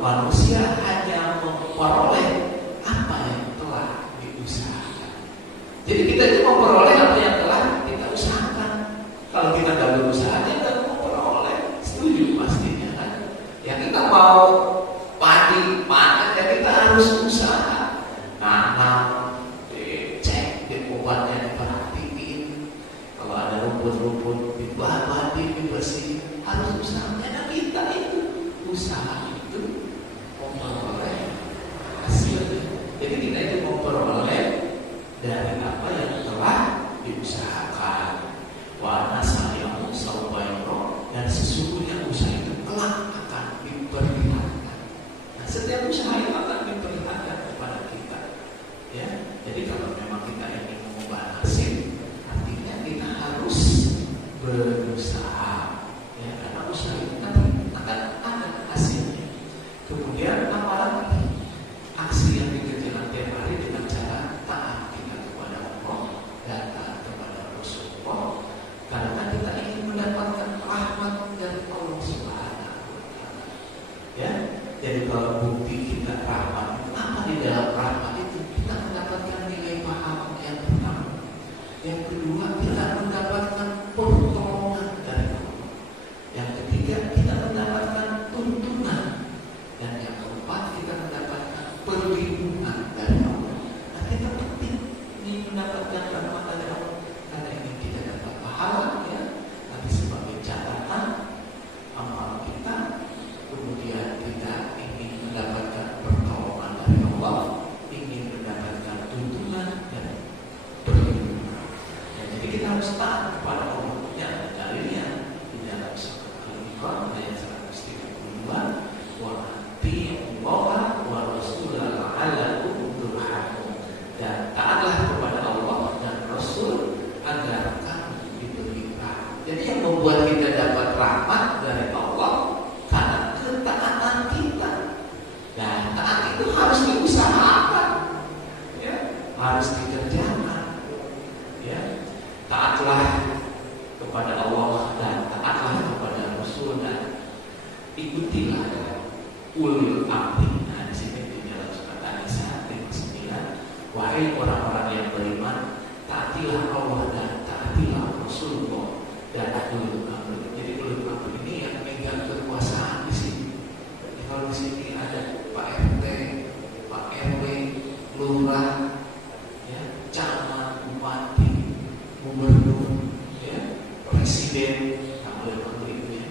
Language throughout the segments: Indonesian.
manusia hanya memperoleh apa yang telah diusahakan. Jadi kita itu memperoleh apa yang telah kita usahakan. Kalau kita tidak berusaha, kita tidak memperoleh. Setuju pastinya kan? Ya kita mau padi, panen, ya kita harus usaha. Nanam, dicek, obatnya diperhatiin. Kalau ada rumput-rumput, dibersihin. Harus usaha. Karena kita itu usaha itu memperoleh hasilnya. Jadi kita itu memperoleh dari apa yang telah diusahakan. Wa nasa'yahu sawfa yura, dan sesungguhnya usaha itu kelak akan diperlihatkan. Nah, setiap usaha itu akan diperlihatkan kepada kita. Ya, jadi kalau memang kita ingin mengubah hasil, artinya kita harus berusaha. Ya, karena usaha itu nanti akan ada hasilnya. Kemudian apa lagi? Aksi yang dikerjakan tiap hari dengan cara taat kita kepada Allah dan taat kepada Rasulullah, karena kita ingin mendapatkan rahmat dari Allah Subhanahu wa Ta'ala. Ya, jadi kalau bukti kita rahmat, apa di dalam rahmat itu? Kita mendapatkan nilai pahala yang pertama. Yang kedua, kita mendapatkan pertolongan dari Allah. Yang ketiga, kita mendapatkan tuntunan. Dan yang keempat, kita mendapatkan perlindungan dari Allah. Nah, kita penting ini mendapatkan rahmat dari Allah, karena ini kita dapat pahala, ya. Tapi sebagai catatan amal kita, kemudian kita ingin mendapatkan pertolongan dari Allah, ingin mendapatkan tuntunan dan perlindungan. Ya, jadi kita harus taat kepada Allah. Ya, dalilnya di dalam surat Al-Imran ayat 132, wa atii'ullaha wa rasulahu la'allakum turhamun. Dan taatlah kepada Allah dan Rasul agar kamu diberi rahmat. Jadi yang membuat kita dapat rahmat dari Allah karena ketaatan kita. Dan taat itu harus diusahakan, ya, harus dikerjakan. Ya, taatlah kepada Allah dan taatlah kepada Rasul, dan ikutilah ulul amri. Nah, di sini di dalam surat An-Nisa 59, wahai orang-orang yang beriman, taatilah Allah dan taatilah Rasulullah dan ulul amri. Jadi ulul amri ini yang megang kekuasaan di sini. Jadi kalau di sini ada Pak RT, Pak RW, lurah, ya, camat, bupati, gubernur, ya, presiden, ulul amri itu, ya.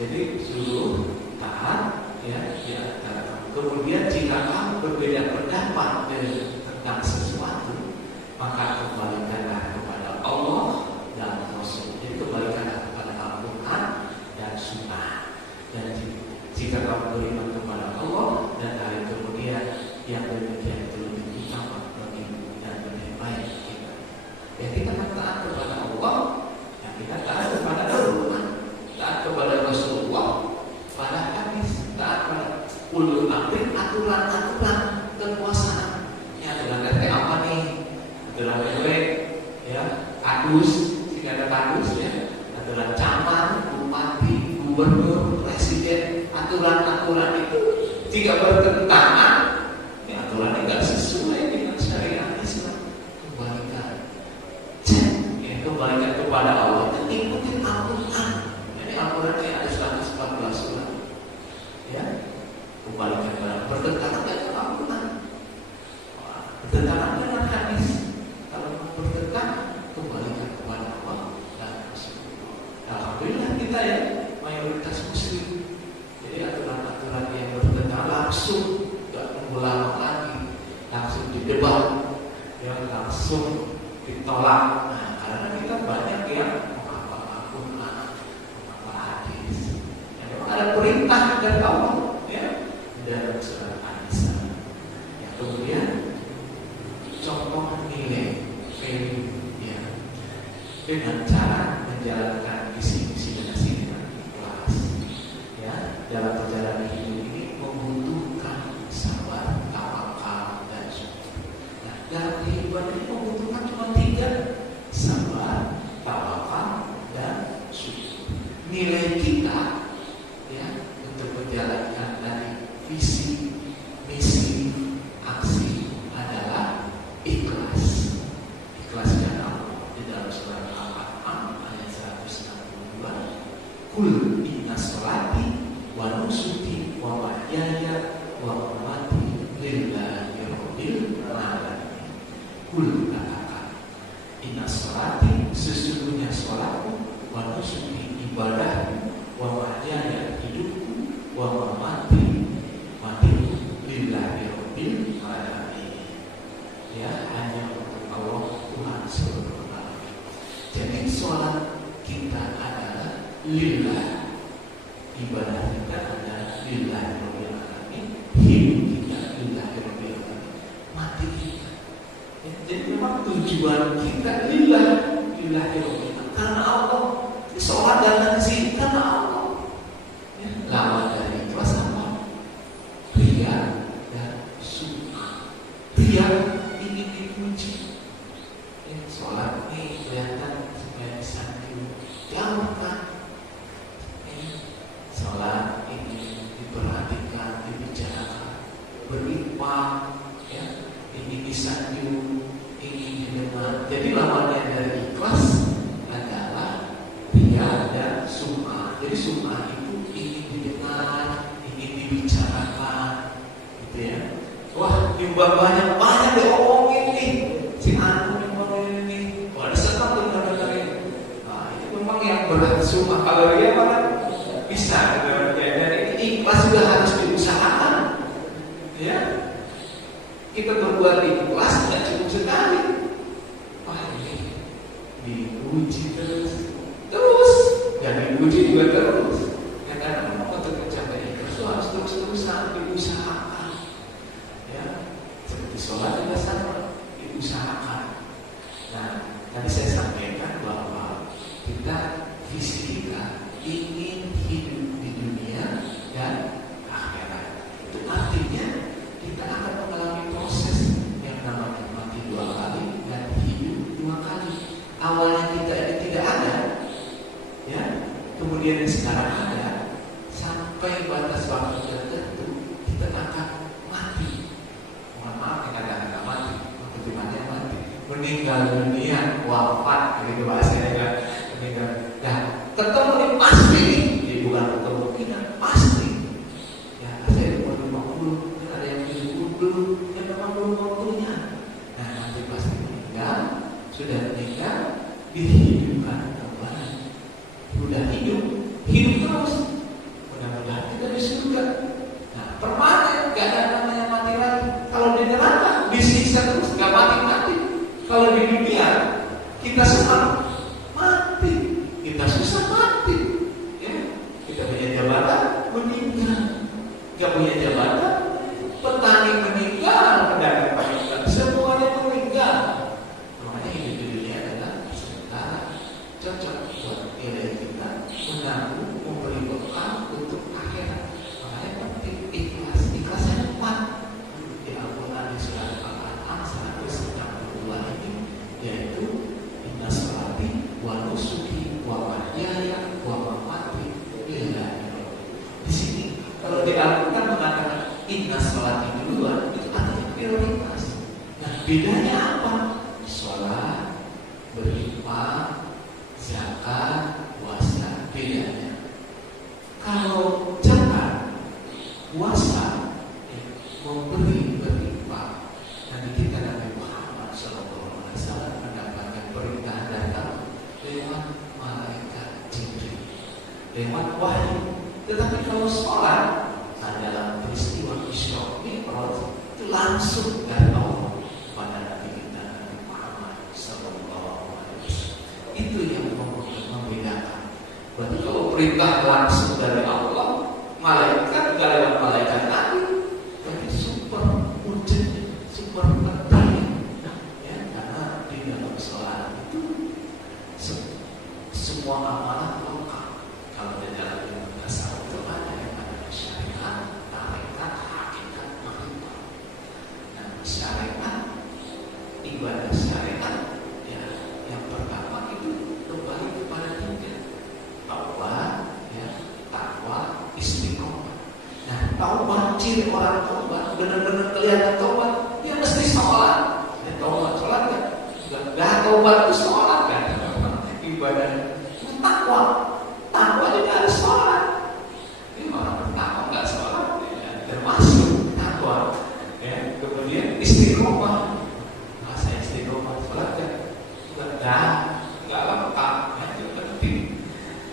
Jadi suruh taat, ya, di antara kamu. Kemudian jika kamu berbeda pendapat tentang sesuatu, maka kembalikanlah kepada Allah dan Rasul. Jadi kembalikanlah kepada Al-Quran dan Sunnah. Dan jika kamu beriman kepada Allah dan hari kemudian, yang demikian itu lebih utama bagimu dan lebih baik kita. Ya, kita akan taat kepada Allah, ya, kita taat kepada Al-Quran, taat kepada Rasulullah, pada hadis, taat pada ulul amri, aturan-aturan kekuasaan. Ya, aturan RT apa nih? Aturan RW, ya, kadus, jika ada kadus, ya, aturan camat, bupati, gubernur, presiden, aturan-aturan itu jika bertentangan, ya, aturannya nggak sesuai dengan syariat Islam, kembalikan, cek, ya, kembalikan kepada Allah dan ikutin Al-Quran. Ini Al-Qurannya ada 114 surat. Ya, kembalikan kepada bertentangan dengan Al-Quran, bertentangan dengan hadis. Kalau bertentangan, kembalikan kepada Allah dan Rasulullah. Alhamdulillah kita, ya, mayoritas Muslim. Jadi aturan-aturan yang bertentangan langsung nggak nunggu lama lagi, langsung didebat, ya, langsung ditolak. Nah, karena kita banyak yang menghafal Al-Quran, menghafal hadis. Ya, memang ada perintah dari Allah, ya, dalam surat An-Nisa. Ya, kemudian contoh nilai value, ya, dengan cara menjalankan visi-misi dan dengan ikhlas. Ya, dalam perjalanan hidup ini membutuhkan sabar, tawakal, dan syukur. Nah, dalam kehidupan ini membutuhkan cuma 3: sabar, tawakal, dan syukur. Nilai kita, ya, untuk menjalankan dan visi, misi, aksi adalah ikhlas. Ikhlas karena Allah. Di dalam surat Al-An'am ayat 162, Kul inna sholati wa nusuki wa mahyaya wa mamati lillahi rabbil alamin. Kul katakan, inna sholati sesungguhnya sholatku, wa nusuki ibadahku, wa mahyaya hidupku, wa mamati matiku lillahi rabbil alamin. Ya, hanya untuk Allah Tuhan seluruh alam. Jadi sholat kita adalah lillah, ibadah kita adalah lillahi rabbil alamin, hidup kita lillahi rabbil alamin, mati kita. Ya, jadi memang tujuan kita lillahi rabbil alamin, karena Allah. Sholat dan zikir karena Allah. Ya, lawan dari ikhlas apa? Riya dan sum'ah. Riya ingin dipuji. Ya, sholat ini kelihatan supaya disanjung, jauhkan. Ya, sholat ini diperhatikan, dibicarakan, berimpang, ya, ini disanjung, ingin didengar. Jadi lawannya dari ikhlas riya dan sum'ah. Jadi sum'ah itu ingin didengar, ingin dibicarakan, gitu ya. Wah, nyumbang banyak diomongin nih, si Anu nyumbangin nih, wah disenang dengar-dengarin. Nah, itu memang yang berat sum'ah. Kalau riya mana bisa, ya. Dan ini ikhlas juga harus diusahakan, ya. Kita berbuat ikhlas tidak cukup sekali. Wah, ini dipuji terus, dan dipuji juga terus. Ya, karena memang untuk mencapai itu harus terus-terusan diusahakan. Ya, seperti sholat juga sama, diusahakan. Nah, tadi saya sampaikan bahwa kita visi kita ingin hidup di dunia dan akhirat. Itu artinya kita akan mengalami proses yang namanya mati 2 kali dan hidup 2 kali. Awalnya kita ini tidak ada, ya, kemudian sekarang ada, sampai batas waktu tertentu kita akan mati. Mohon maaf, kita akan mati. Bagaimana mati? Meninggal dunia, wafat, gitu bahasanya kan. Meninggal. Nah, ketemu ini pasti nih, jadi bukan ketemu kita pasti. Ya, ada yang umur 50, ada yang 70 belum, yang memang belum waktunya. Nah, nanti pasti meninggal, sudah meninggal, dihidupkan kembali. Sudah hidup terus. Mudah-mudahan kita di surga. Nah, permanen, gak ada namanya mati lagi. Kalau di neraka disiksa terus, gak mati-mati. Kalau di dunia kita senang mati, kita susah mati. Ya, kita punya jabatan meninggal, gak punya jabatan, petani meninggal, pedagang meninggal, semuanya meninggal. Makanya hidup di dunia adalah sementara, cocok buat nilai kita menabung, memberi bekal untuk akhirat. Makanya penting ikhlas. Ikhlasnya tepat di Al-Quran di surat Al-An'am 162 ini, yaitu inna sholati wa nusuki wa mahyaya wa mamati lillahi. Di sini kalau di Al-Quran mengatakan inna sholati duluan, itu artinya prioritas. Nah, bedanya apa? Sholat, berinfak, zakat, puasa, bedanya. Kalau zakat, puasa, memberi, berinfak, nanti kita Nabi Muhammad SAW mendapatkan perintah dari Allah lewat malaikat Jibril, lewat wahyu. Tetapi kalau sholat adalah peristiwa Isra Mi'raj, itu langsung dari Allah pada Nabi kita Nabi Muhammad SAW. Itu yang membedakan. Berarti kalau perintah langsung dari Allah, malaikat gak lewat malaikat Nabi, berarti super urgent, super penting. Ya, karena di dalam sholat itu semua amalan lengkap. Kalau di dalam tasawuf itu ada yang namanya syariat, tarekat, hakikat, makrifat. Nah, syariat, ibadah syariat, ya, yang pertama itu kembali kepada 3: taubat, ya, takwa, istiqomah. Nah, taubat, ciri orang taubat, benar-benar kelihatan taubat, dia mesti sholat. Ya, sholat kan? Gak taubat itu sholat kan? Ibadah itu takwa, takwa juga harus sholat. Ini orang takwa nggak sholat, ya, termasuk takwa. Ya, kemudian istiqomah, masa istiqomah sholat kan? Nggak lengkap, itu penting.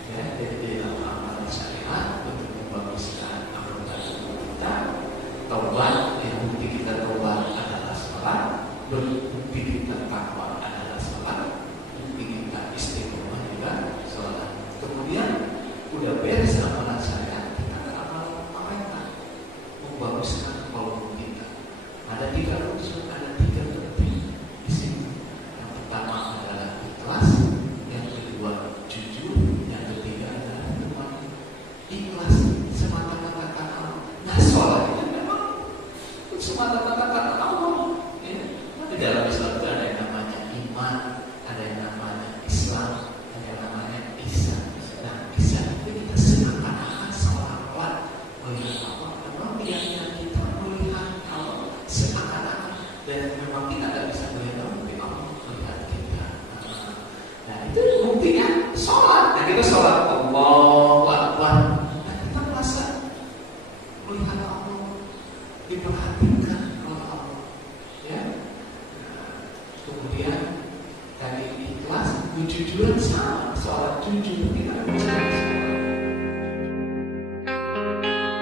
Ya, jadi amal syariat untuk membaguskan anggota tubuh kita. Taubat, yang bukti kita taubat adalah sholat, bukti kita takwa adalah sholat, bukti kita istiqomah juga sholat. Kemudian udah beres amalan syariat, kita ada amalan pemerintah membaguskan kaum kita. Ada 3 unsur, ada 3 penting di sini. Yang pertama adalah ikhlas, yang kedua jujur, yang ketiga adalah iman. Ikhlas semata-mata karena Allah. Nah, sholat itu memang semata-mata karena Allah. Ya. Di dalam Islam itu ada yang namanya iman, ada yang namanya Islam, ada yang namanya ihsan. Nah, ihsan itu kita seakan-akan seolah-olah melihat Allah. Memang niatnya kita melihat Allah seakan-akan, dan memang kita tidak bisa melihat Allah, tapi Allah melihat kita. Nah, itu buktinya sholat. Nah, kita sholat Allahu Akbar. Nah, kita merasa melihat Allah, diperhatikan oleh Allah. Ya. Kemudian dari ikhlas, kejujuran sama, sholat jujur. Kita